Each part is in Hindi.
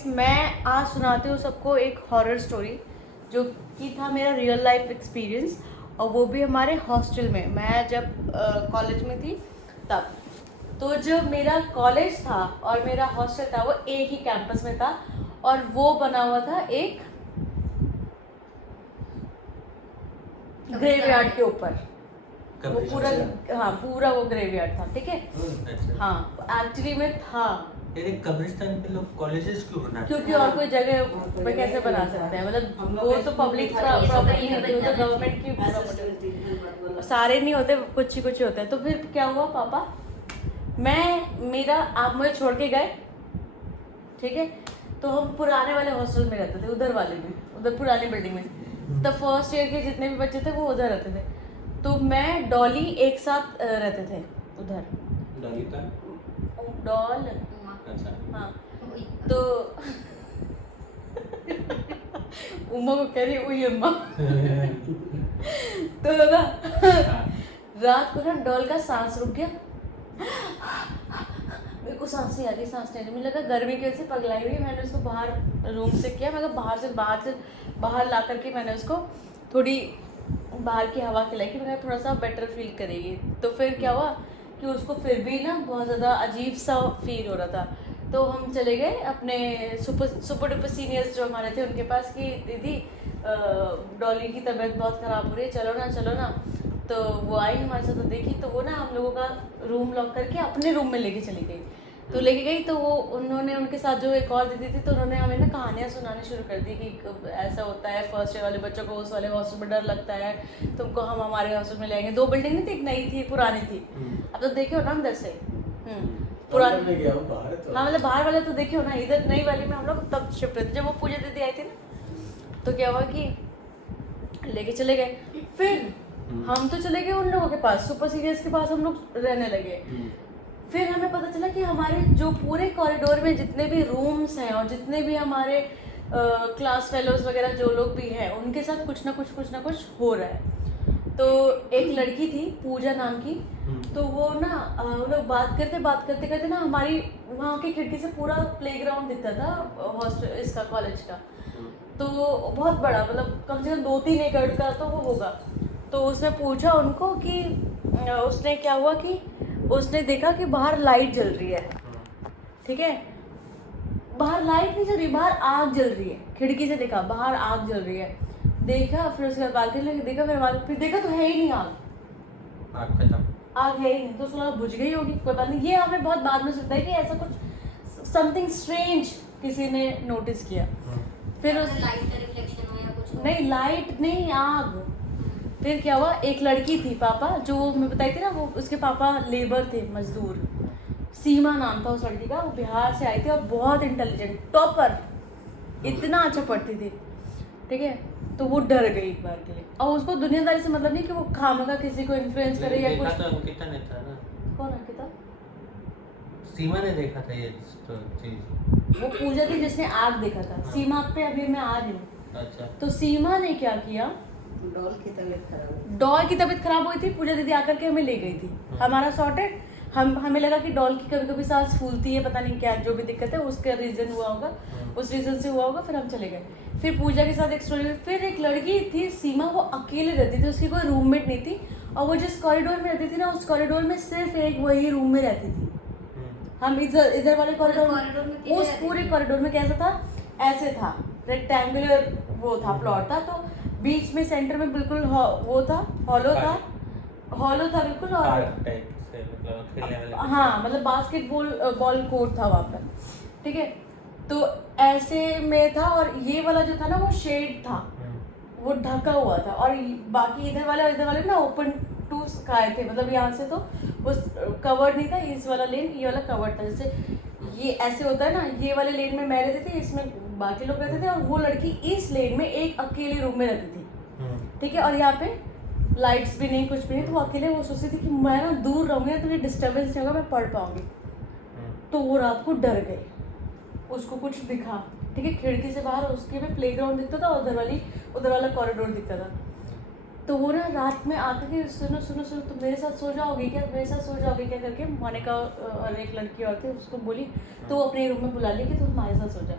गाइस, मैं आज सुनाती हूँ सबको एक हॉरर स्टोरी जो कि था मेरा रियल लाइफ एक्सपीरियंस, और वो भी हमारे हॉस्टल में। मैं जब कॉलेज में थी तब, तो जो मेरा कॉलेज था और मेरा हॉस्टल था वो एक ही कैंपस में था, और वो बना हुआ था एक ग्रेवयार्ड के ऊपर। वो पूरा, हाँ पूरा वो ग्रेवयार्ड था, ठीक है। अच्छा। हाँ एक्चुअली में था, यानी कब्रिस्तान पे लोग कॉलेजेस क्यों बनाते क्योंकि और कोई जगह पे कैसे बना सकते हैं, मतलब वो तो पब्लिक प्रॉपर्टी नहीं होती, वो तो गवर्नमेंट की प्रॉपर्टी, सारे नहीं होते, कुछ ही होते हैं। तो फिर क्या हुआ पापा, आप मुझे छोड़ के गए, ठीक है। तो हम पुराने वाले हॉस्टल में रहते थे, उधर वाले में, उधर पुरानी बिल्डिंग में। तो फर्स्ट ईयर के जितने भी बच्चे थे वो उधर रहते थे, तो मैं डॉली एक साथ रहते थे उधर। डॉली का डॉल, अच्छा हाँ। तो उम्मा को कह रही हुई अम्मा। तो ना रात को ना डॉल का सांस रुक गया, मेरे को सांस नहीं आ रही, सांस नहीं आ रही। मुझे लगा गर्मी की वजह से पगलाई हुई है। मैंने उसको बाहर रूम से किया, मैं बाहर ला करके मैंने उसको थोड़ी बाहर की हवा खिलाई कि मैं थोड़ा सा बेटर फील करेगी। तो फिर क्या हुआ कि उसको फिर भी ना बहुत ज़्यादा अजीब सा फील हो रहा था। तो हम चले गए अपने सुपर डुपर सीनियर्स जो हमारे थे उनके पास कि दीदी डॉली की तबीयत बहुत ख़राब हो रही है, चलो ना। तो वो आई हमारे साथ, तो देखी तो वो ना हम लोगों का रूम लॉक करके अपने रूम में लेके चली गई। तो लेके गई तो वो उन्होंने उनके साथ जो एक और दीदी थी, तो उन्होंने हमें ना कहानियाँ सुनानी शुरू कर दी कि ऐसा होता है, फर्स्ट ईयर वाले बच्चों को उस वाले हॉस्टल में डर लगता है, तुमको हम हमारे हॉस्टल में ले आएंगे। 2 बिल्डिंग नहीं थी, एक नई थी, पुरानी थी। अब तो देखे हो ना अंदर से, पुरानी, हाँ मतलब बाहर वाले तो देखे हो ना। इधर नई वाली में हम लोग तब शिफ्ट हुए थे जब वो पूजा दीदी आई थी ना। तो क्या हुआ कि लेके चले गए, फिर हम तो चले गए उन लोगों के पास, सुपर सीनियर्स के पास हम लोग रहने लगे। फिर हमें पता चला कि हमारे जो पूरे कॉरिडोर में जितने भी रूम्स हैं और जितने भी हमारे क्लास फेलोज वगैरह जो लोग भी हैं, उनके साथ कुछ ना कुछ हो रहा है। तो एक लड़की थी पूजा नाम की, तो वो ना हम लोग बात करते ना, हमारी वहाँ की खिड़की से पूरा प्लेग्राउंड दिखता था हॉस्टल इसका, कॉलेज का। तो बहुत बड़ा, मतलब कम से कम 2-3 एकड़ का तो वो होगा। तो उसने पूछा उनको कि उसने क्या हुआ कि उसने देखा कि बाहर लाइट जल रही है, ठीक है। बाहर लाइट नहीं जल रही, बाहर आग जल रही है। खिड़की से देखा बाहर आग जल रही है, देखा। फिर उसके बाद बालकनी लेके देखा, फिर देखा तो है ही नहीं आग, आग है ही नहीं। तो उसको बुझ गई होगी, कोई बात नहीं। ये हमें बहुत बाद में सुनता है कि ऐसा कुछ समथिंग स्ट्रेंज किसी ने नोटिस किया। फिर उस लाइट का रिफ्लेक्शन हो या कुछ हो? नहीं, लाइट नहीं, आग। फिर क्या हुआ, एक लड़की थी पापा, जो मैं बताई थी ना, वो उसके पापा लेबर थे, मजदूर। सीमा नाम था उस लड़की का, वो बिहार से आई थी और बहुत इंटेलिजेंट, टॉपर, इतना अच्छा पढ़ती थी, ठीक है। तो वो डर गई एक बार के लिए, और उसको दुनियादारी से मतलब नहीं कि वो खामखा किसी को इन्फ्लुएंस करे या कुछ। तो अंकिता ने था ना, कौन अंकिता? सीमा ने देखा था ये तो चीज। वो पूजा थी जिसने आग देखा था। सीमा पे अभी मैं आ रही हूँ। अच्छा। तो सीमा ने क्या किया, डॉल की तबीयत खराब हुई थी, पूजा दीदी आकर के हमें ले गई थी, हमारा सॉर्टेड। हमें लगा कि डॉल की कभी कभी सांस फूलती है, पता नहीं क्या जो भी दिक्कत है उसका रीजन हुआ होगा, उस रीजन से हुआ होगा। फिर हम चले गए। फिर पूजा के साथ एक स्टोरी। फिर एक लड़की थी सीमा, वो अकेले रहती थी, उसकी कोई रूममेट नहीं थी, और वो जिस कॉरिडोर में रहती थी ना, उस कॉरिडोर में सिर्फ एक वही रूम में रहती थी। हम इधर वाले कॉरिडोर में, उस पूरे कॉरिडोर में कैसा था, ऐसे था, रेक्टेंगुलर वो था, प्लॉट था। तो बीच में सेंटर में बिल्कुल वो था, हॉलो था बिल्कुल। और हाँ मतलब बॉल कोर्ट था वहाँ पर, ठीक है। तो ऐसे में था, और ये वाला जो था ना वो शेड था, वो ढका हुआ था, और बाकी इधर वाले ना ओपन टू स्काई थे, मतलब यहाँ से तो वो कवर्ड नहीं था, इस वाला लेन, ये वाला कवर्ड था। जैसे ये ऐसे होता है ना, ये वाले लेन में मैं रहती थी, इसमें बाकी लोग रहते थे, और वो लड़की इस लेन में एक अकेले रूम में रहती थी, ठीक है। और यहाँ पे लाइट्स भी नहीं, कुछ भी नहीं। तो वो अकेले, वो सोचती थी कि मैं ना दूर रहूँगी तो ये डिस्टर्बेंस नहीं होगा, मैं पढ़ पाऊँगी। तो वो रात को डर गई, उसको कुछ दिखा, ठीक है। खिड़की से बाहर उसके भी प्लेग्राउंड दिखता था, उधर वाला कॉरिडोर दिखता था। तो वो ना रात में आकर के सुनो तुम मेरे साथ सो जाओगी क्या करके मोनिका और एक लड़की और थी उसको बोली। तो वो अपने रूम में बुला ली कि तुम हमारे साथ सो जा।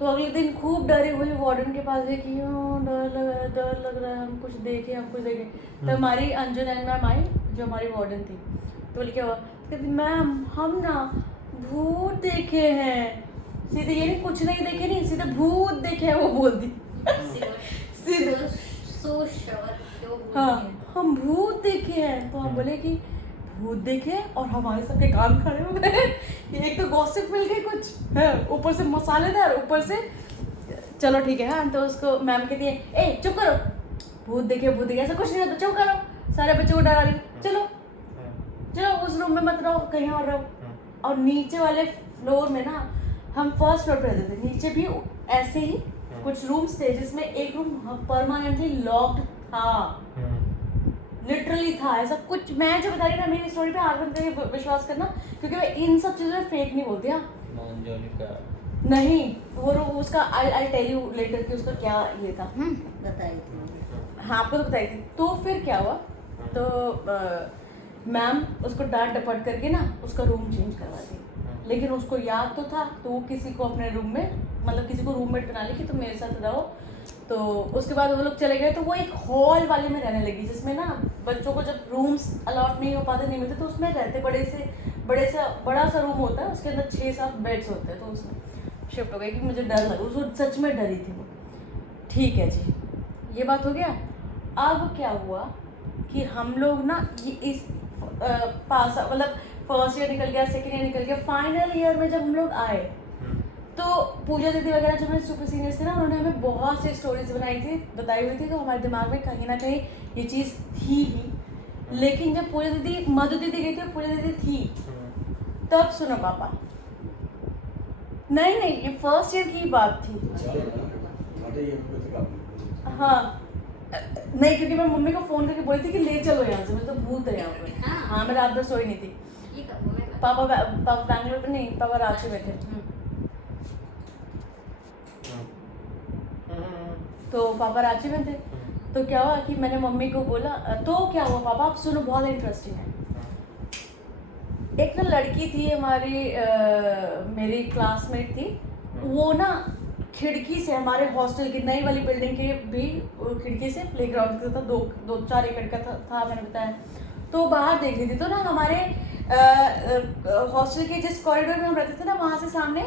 तो अगले दिन खूब डरी हुई वार्डन के पास गई कि "क्यों डर लग रहा है, हम कुछ देखे। तो हमारी अंजू नैन मैम आई जो हमारी वार्डन थी, तो बोली क्या हुआ, कहती मैम हम ना भूत देखे हैं। सीधे ये नहीं कुछ नहीं देखे, नहीं सीधे भूत देखे हैं, वो बोल दी सीधे। सो श्योर जो हाँ हम भूत देखे हैं। तो हम बोले कि भूत देखे हैं, और हमारे सबके कान खड़े हो गए। एक तो गॉसिप मिल गई कुछ है, ऊपर से मसालेदार, ऊपर से चलो ठीक है। हाँ तो उसको मैम कहती है ए चुप करो, भूत देखे ऐसा कुछ नहीं होता, चुप करो, सारे बच्चों को डरा रही, चलो उस रूम में मत रहो, कहीं और रहो। और नीचे वाले फ्लोर में ना, हम फर्स्ट फ्लोर पे रहते थे, नीचे भी ऐसे ही कुछ रूम्स थे जिसमें एक रूम परमानेंटली लॉक्ड था, लिटरली था ऐसा कुछ। मैं जो बता रही ना मेरी स्टोरी पे आप बनते विश्वास करना, क्योंकि मैं इन सब चीज़ों में फेक नहीं बोलती। हाँ नहीं वो उसका आई टेल यू लेटर कि उसका क्या ये था। बताई थी। हाँ आपको तो बताई थी। तो फिर क्या हुआ, तो मैम उसको डांट डपट करके ना उसका रूम चेंज करवा दी, लेकिन उसको याद तो था, तो वो किसी को अपने रूम में, मतलब किसी को रूममेट बना ली कि तुम मेरे साथ रहो। तो उसके बाद वो लोग चले गए, तो वो एक हॉल वाले में रहने लगी, जिसमें ना बच्चों को जब रूम्स अलॉट नहीं हो पाते, नहीं मिलते, तो उसमें रहते, बड़ा सा रूम होता है, उसके अंदर 6-7 बेड्स होते हैं, तो उसमें शिफ्ट हो गई कि मुझे डर लगा, उसको सच में डरी थी वो। ठीक है जी, ये बात हो गया। अब क्या हुआ कि हम लोग ना ये इस पास मतलब फर्स्ट ईयर निकल गया, सेकेंड ईयर निकल गया, फाइनल ईयर में जब हम लोग आए, तो पूजा दीदी वगैरह जो मेरे सुपर सीनियर्स थे ना, उन्होंने हमें बहुत सी स्टोरीज बताई हुई थी, तो हमारे दिमाग में कहीं ना कहीं ये चीज़ थी ही। लेकिन जब पूजा दीदी मधु दीदी गई थी, पूजा दीदी थी, तब सुनो पापा, नहीं ये फर्स्ट ईयर की बात थी। हाँ नहीं, क्योंकि मैं मम्मी को फ़ोन करके बोली थी कि ले चलो यहाँ से, मुझे तो भूत है यहाँ पे। हाँ मैं रात भर सोई नहीं थी। पापा बैंगलोर में नहीं, पापा रांची में थे। तो पापा रांची में थे, तो क्या हुआ कि मैंने मम्मी को बोला, तो क्या हुआ पापा आप सुनो, बहुत इंटरेस्टिंग है। एक ना लड़की थी हमारी, मेरी क्लासमेट थी, वो ना खिड़की से हमारे हॉस्टल की नई वाली बिल्डिंग के भी खिड़की से प्लेग्राउंड था, 2-4 एकड़ का था मैंने बताया, तो बाहर देख रही थी। तो ना हमारे हॉस्टल के जिस कॉरिडोर में हम रहते थे ना, वहाँ से सामने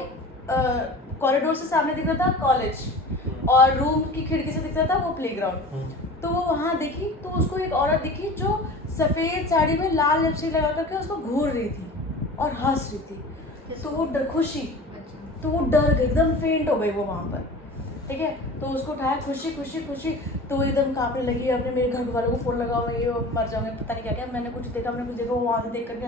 कॉरिडोर से सामने दिखता था कॉलेज, और रूम की खिड़की से दिखता था वो प्लेग्राउंड। तो वो वहाँ दिखी, तो उसको एक औरत दिखी जो सफ़ेद साड़ी में लाल लिपस्टिक लगा करके उसको घूर रही थी और हंस रही थी। तो वो खुशी, तो वो डर गई, एकदम फेंट हो गई वो वहाँ पर, ठीक है। तो उसको उठाया, खुशी, तो वो एकदम कांपने लगी, अपने मेरे घर वालों को फ़ोन लगाओ, मैं ये मर जाऊँगे, पता नहीं क्या मैंने कुछ देखा, वो वहाँ से देख करके।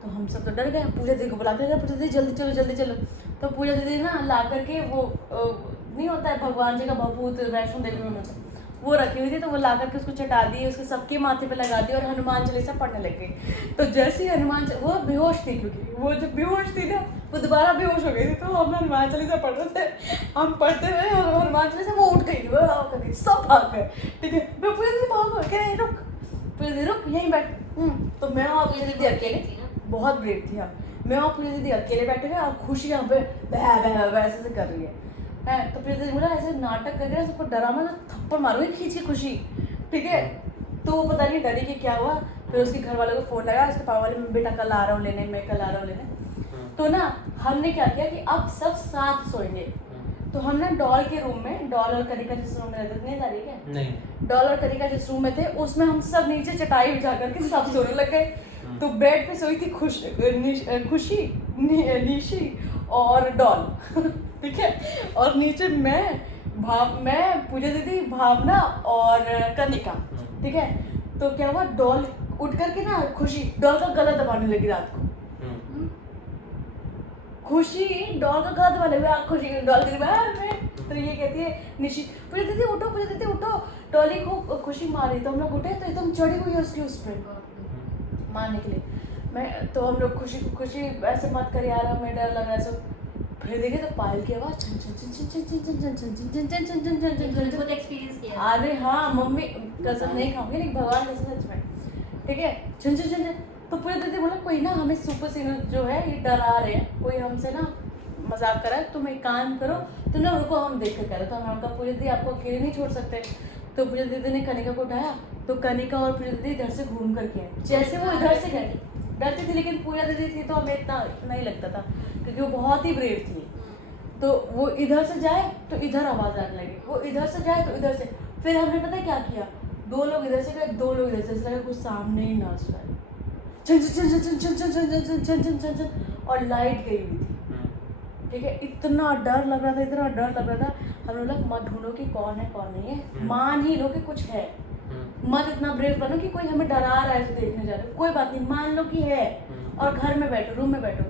तो हम सब तो डर गए, पूजा दीदी को बुला कर गए, पूजा दीदी जल्दी चलो। तो पूजा दीदी ना ला करके वो नहीं होता है भगवान जी का भभूत, वैष्णो देवी में मिलता, वो रखी हुई थी, तो वो ला करके उसको चटा दी, उसके सबके माथे पे लगा दी, और हनुमान चालीसा पढ़ने लग गई। तो जैसे ही वो बेहोश थी, क्योंकि वो जब बेहोश थी ना, वो दोबारा बेहोश हो गई थी। तो हम हनुमान चालीसा पढ़ रहे थे, हम पढ़ते हुए हनुमान चालीसा, वो उठ गई, वो सब भाग गए, ठीक है। मैं पूजा दीदी भागो, कह रही रुक, पूजा दीदी रुक, यहीं बैठ। तो मैं और पूजा दीदी अकेले, बहुत ब्रेव थी। हाँ मैं और पूजा दीदी अकेले बैठे हुए, और खुशी यहाँ पे ऐसे से कर रही है। तो पूजा दीदी बोला ऐसे नाटक कर रहे हैं, सबको डरा, मैं थप्पड़ मारूंगी खींच के खुशी, ठीक है। तो वो पता नहीं डरी कि क्या हुआ। फिर उसके घर वालों को फ़ोन लगा, उसके पापा वाले, बेटा कल आ रहा हूँ लेने, मैं कल आ रहा हूँ लेने। तो ना हमने क्या किया कि अब सब साथ सोएंगे। तो हम ना डॉल के रूम में, डॉल और करिका जिस रूम में रहते थे, नहीं तारीख है नहीं, डॉल और करिका जिस रूम में थे, उसमें हम सब नीचे चटाई बिछा करके सब सोने लग गए। तो बेड पे सोई थी खुशी, निशी और डॉल, ठीक है। और नीचे मैं पूजा दीदी, भावना और कनिका, ठीक है। तो क्या हुआ, डॉल उठ करके ना खुशी डॉल का गला दबाने लगी रात को। खुशी डॉल का गला दबाने लगी, खुशी डॉल की तो ये कहती है निशी, पूजा दीदी उठो, डॉली को खुशी मार रही। तो हम लोग उठे, तो एकदम चढ़ी हुई है उसकी उस पर मारने के लिए। तो हम लोग खुशी ऐसे मत कर यार, हमें डर लग रहा है सब। फिर देखे तो पायल की आवाज़ अरे हाँ मम्मी कसम नहीं खाऊंगी, लेकिन भगवान कसम सच में, ठीक है। छन। तो पूरे दीदी बोला कोई ना हमें सुपर सीनियर जो है ये डरा रहे हैं, कोई हमसे ना मजाक करा है, तुम एक काम करो, तुम ना रुको, हम देख कर कह रहे। तो हमने कहा पूजा दीदी आपको अकेले नहीं छोड़ सकते। तो पूजा दीदी ने कनिका को उठाया, तो कनिका और पूजा दीदी इधर से घूम करके आए। जैसे वो इधर से गए, डरती थी, लेकिन पूजा दीदी थी तो हमें इतना नहीं लगता था, क्योंकि वो बहुत ही ब्रेव थी। तो वो इधर से जाए तो इधर आवाज आने लगी, वो इधर से जाए तो इधर से। फिर हमने पता क्या किया, 2 लोग इधर से गए, 2 लोग इधर से, ऐसा लगा कुछ सामने ही नाच रहा है, चन चन चन चन चन चन चन चन चन चन चन चन, और लाइट गई हुई थी। ठीक है, इतना डर लग रहा था, इतना डर लग रहा था। हम लोग मत ढूंढो कि कौन है कौन नहीं है, मान ही लो कि कुछ है, मत इतना ब्रेव बनो कि कोई हमें डरा रहा है तो देखने जा रहे हो, कोई बात नहीं, मान लो कि है, और घर में बैठो, रूम में बैठो।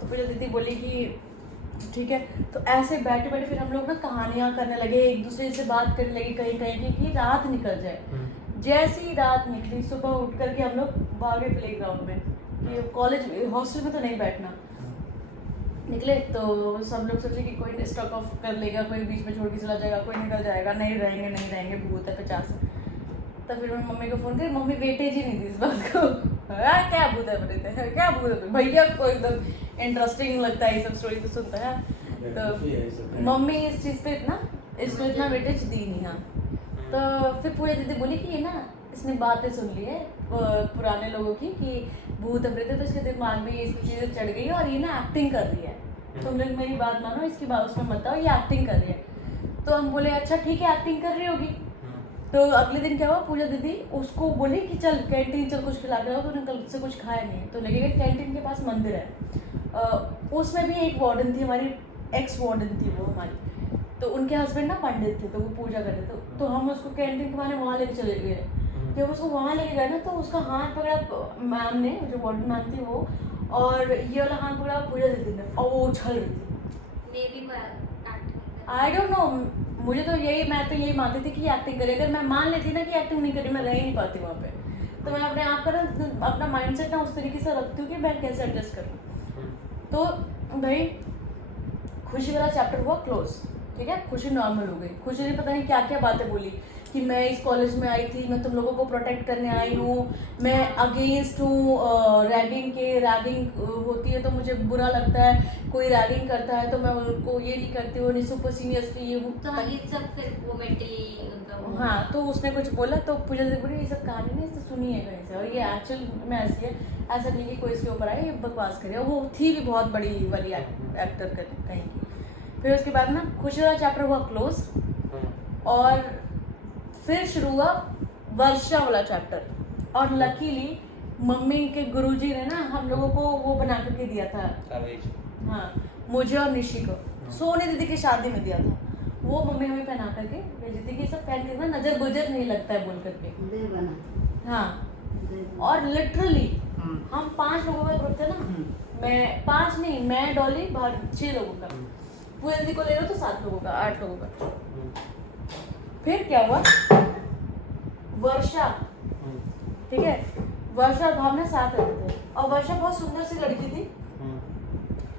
तो फिर दीदी बोली कि ठीक है। तो ऐसे बैठे बैठे फिर हम लोग ना कहानियाँ करने लगे, एक दूसरे से बात करने लगे कहीं कहीं कि रात निकल जाए। जैसी ही रात निकली, सुबह उठ करके हम लोग भागे प्ले ग्राउंड में, कि कॉलेज हॉस्टल में तो नहीं बैठना। निकले तो सब लोग सोचे कि कोई स्टॉक ऑफ कर लेगा, कोई बीच में छोड़ के चला जाएगा, कोई निकल जाएगा, नहीं रहेंगे भूत है 50। तो फिर मैं मम्मी को फ़ोन करी, मम्मी वेटेज ही नहीं दी इस बात को। क्या भूत है बोले थे, क्या भूत है, भैया को एकदम इंटरेस्टिंग लगता है ये सब स्टोरी तो सुनता है। तो मम्मी इस चीज़ पे इसको इतना वेटेज दी नहीं। हाँ, तो फिर पूरी दीदी बोली कि ये ना इसने बातें सुन ली है पुराने लोगों की कि भूत प्रेत है, तो इसके दिमाग में ये चीज़ें चढ़ गई है और ये ना एक्टिंग कर रही है। तुम लोग मेरी बात मानो, इसकी बात उसमें मत आओ, ये एक्टिंग कर रही है। तो हम बोले अच्छा ठीक है, एक्टिंग कर रही होगी। तो अगले दिन क्या हुआ, पूजा दीदी उसको बोली कि चल कैंटीन चल कुछ खिला के आओ। तो उन्होंने कल से कुछ खाया नहीं, तो लेके गए कैंटीन के पास मंदिर है, उसमें भी एक वार्डन थी, हमारी एक्स वार्डन थी वो हमारी। तो उनके हस्बैंड ना पंडित थे, तो वो पूजा करते थे। तो हम उसको कैंटीन के बहाने वहाँ लेके चले गए। जब उसको वहाँ लेके गए ना, तो उसका हाथ पकड़ा मैम ने, जो वार्डन मैम थी वो, और ये वाला हाथ पकड़ा पूजा दीदी ने, और वो उछल रही थी। आई डोंट नो, मुझे तो मैं तो यही मानती थी कि एक्टिंग करे। अगर मैं मान लेती ना कि एक्टिंग नहीं करी, मैं रह ही नहीं पाती वहाँ पे। तो मैं अपने आप का ना अपना माइंडसेट ना उस तरीके से रखती हूँ कि मैं कैसे एडजस्ट करूँ। तो भाई खुशी वाला चैप्टर हुआ क्लोज। ठीक है, खुशी नॉर्मल हो गई। खुशी ने पता नहीं क्या क्या बातें बोली कि मैं इस कॉलेज में आई थी, मैं तुम लोगों को प्रोटेक्ट करने आई हूँ, मैं अगेंस्ट हूँ रैगिंग के। रैगिंग होती है तो मुझे बुरा लगता है, कोई रैगिंग करता है तो मैं उनको ये नहीं करती हूँ, सुपर सीनियर्सली ये हूँ। तो ये सब फिर वो मेंटली उनका हाँ, तो उसने कुछ बोला तो पूजा दीदी बोली ये सब कहानी नहीं, इससे सुनी है कहीं से, और ये एक्चुअल में ऐसी है, ऐसा नहीं कि कोई इसके ऊपर आए ये बकवास करे। वो थी भी बहुत बड़ी वाली एक्टर कहीं की। फिर उसके बाद ना खुशी वाला चैप्टर हुआ क्लोज, और फिर शुरू हुआ वर्षा वाला चैप्टर। और लकीली मम्मी के गुरुजी ने ना हम लोगों को वो बना करके दिया था। हाँ, मुझे और निशी को सोनी दीदी की शादी में दिया था। वो मम्मी हमें पहना करके भेजी थी कि सब पहन के ना नजर गुजर नहीं लगता है बोल करके। हाँ, और लिटरली हम 5 लोगों का ग्रुप थे ना, मैं 5 नहीं, मैं डॉली बाहर 6 लोगों का, पूजा दीदी को ले लो तो 7 लोगों का, 8 लोगों का। फिर क्या हुआ, वर्षा, ठीक है, वर्षा और भावना साथ रहते थे, और वर्षा बहुत सुंदर सी लड़की थी।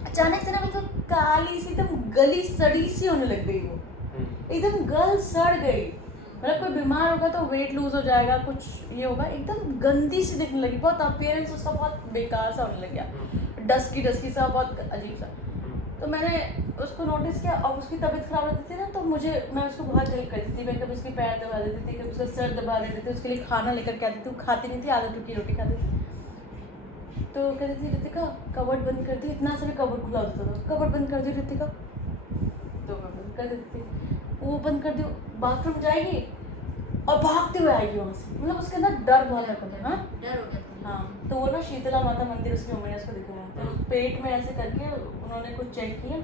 अचानक से ना मतलब काली सी एकदम गली सड़ी सी होने लग गई, वो एकदम गल सड़ गई। मतलब कोई बीमार होगा तो वेट लूज हो जाएगा, कुछ ये होगा, एकदम गंदी सी दिखने लगी, बहुत अपीयरेंस उसका बहुत बेकार सा होने लग गया, डस्की सा, बहुत अजीब सा। तो मैंने उसको नोटिस किया, और उसकी तबीयत खराब रहती थी ना, तो मैं उसको बहुत हेल्प करती थी। मैं कभी उसके पैर दबा देती थी, कभी उसका सर दबा देती थी, उसके लिए खाना लेकर के आती थी। वो खाती नहीं थी, आलू टुकी रोटी खाती थी। तो कहती थी ऋतिका कबर्ड बंद कर दी, इतना सा भी कबर्ड खुला होता था, कबर्ड बंद कर दी ऋतिका, तो मैं बंद कर देती थी। वो बंद कर दी, बाथरूम जाएगी और भागते हुए आएगी वहाँ से, मतलब उसके अंदर डर बहुत लगता था। डर हो गया। हाँ, तो वो ना शीतला माता मंदिर उसकी मम्मी ने उसको दिखाया, तो पेट में ऐसे करके उन्होंने कुछ चेक किया,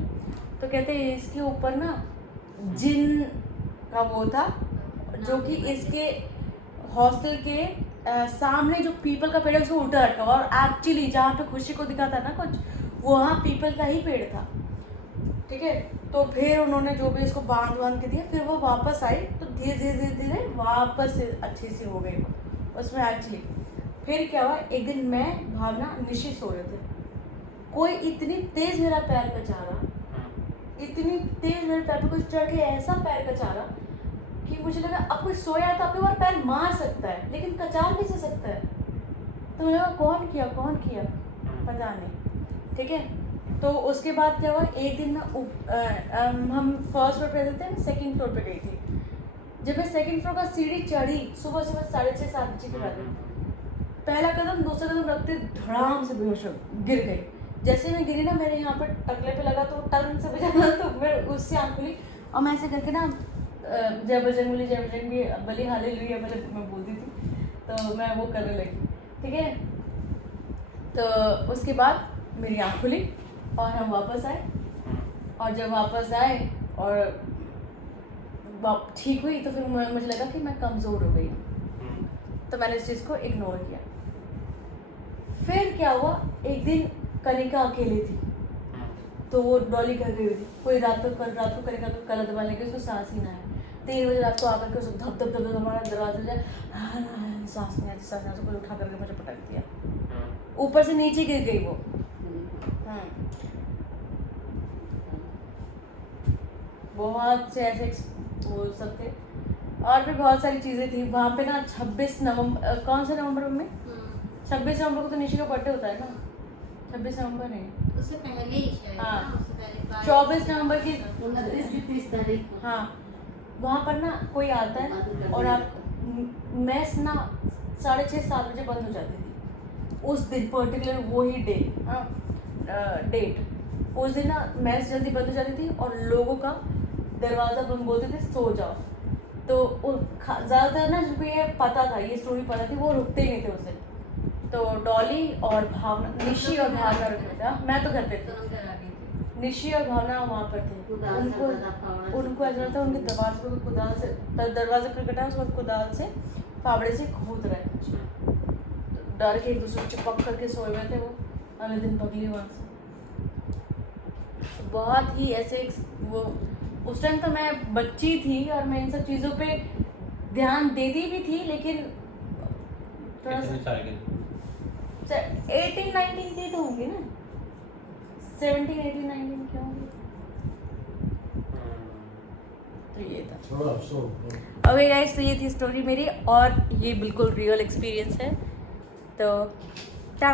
तो कहते इसके ऊपर ना जिन का वो था, जो कि इसके हॉस्टल के सामने जो पीपल का पेड़ है उसको उल्टा रखा हुआ, और एक्चुअली जहाँ पे खुशी को दिखा था ना कुछ, वहाँ पीपल का ही पेड़ था। ठीक है, तो फिर उन्होंने जो भी उसको बांध के दिया, फिर वो वापस आई, तो धीरे धीरे वापस अच्छी सी हो गई उसमें एक्चुअली। फिर क्या हुआ, एक दिन मैं भावना निशी सो रहे थे, कोई इतनी तेज मेरा पैर कचारा, इतनी तेज मेरे पैर पे कुछ चढ़ के ऐसा पैर कचारा कि मुझे लगा अब कोई सोया है तो अपने ऊपर पैर मार सकता है, लेकिन कचार कैसे सकता है। तो मुझे लगा कौन किया पता नहीं। ठीक है, तो उसके बाद क्या हुआ, एक दिन हम फर्स्ट फ्लोर पे रहते थे, मैं सेकंड फ्लोर पे गई थी। जब मैं सेकंड फ्लोर का सीढ़ी चढ़ी, सुबह सुबह 6:30-7 बजे के बाद में, पहला कदम दूसरा कदम रखते धड़ाम से बेहोश हो गिर गई। जैसे मैं गिरी ना, मेरे यहाँ पर टकले पे लगा तो टर्न से बजाना, तो मैं उससे आँख खुली और मैं ऐसे करके ना जय बजरंग बली हालेलुया मतलब मैं बोलती थी, तो मैं वो करने लगी, ठीक है। तो उसके बाद मेरी आँख खुली और हम वापस आए, और जब वापस आए और ठीक हुई तो फिर मुझे लगा कि मैं कमज़ोर हो गई हूँ, तो मैंने इस चीज़ को इग्नोर किया। फिर क्या हुआ, एक दिन कनिका अकेली थी, तो वो डॉली घर गई हुई थी, कोई रात को कनिका को कला दबा लेके उसको सांस ही ना आए। 3 बजे रात को आकर के उसको धप धप धप हमारा दरवाजा जाए, सांस नहीं आती, कोई उठा करके मुझे पटक दिया, ऊपर से नीचे गिर गई वो। बहुत से ऐसे वो सब थे, और भी बहुत सारी चीज़ें थी वहाँ पे ना। 26 नवंबर, कौन से नवंबर में? 26 नवंबर को तो निशी का बर्थडे होता है ना, 26 नवंबर नहीं, उससे पहले ही शायद, हाँ, ना, उससे पहले 24 नवंबर की, 29-30 तारीख को। हाँ, वहाँ पर ना कोई आता है और आप मैस ना 6:30-7 बजे बंद हो जाती थी उस दिन, पर्टिकुलर वो ही डे, डेट, उस दिन ना मैस जल्दी बंद हो जाती थी और लोगों का दरवाज़ा बंद बोलते थे सो जाओ। तो ज़्यादातर ना जिनको ये पता था, ये स्टोरी पता थी, वो रुकते ही नहीं थे उस दिन। तो डॉली और भावना, निशी और भावना रुकते थे, मैं तो घर पे थी, तुरंत करा दी थी। निशी और भावना वहाँ पर थे। उनको ऐसा लगता उनके दरवाजे को कुदाल से, दरवाजे खटखटा उसके बाद कुदाल से फावड़े से खोद रहे, डर के एक दूसरे को चिपक करके सोए हुए थे वो। अगले दिन पगली वहाँ से, बहुत ही ऐसे वो, उस टाइम तो मैं बच्ची थी और मैं इन सब चीज़ों पे ध्यान देती भी थी, लेकिन थोड़ा सा 18-19 की तो होंगी ना, 17-18-19 क्या होंगी। तो ये था। ओके गाइस, तो ये थी स्टोरी मेरी, और ये बिल्कुल रियल एक्सपीरियंस है। तो क्या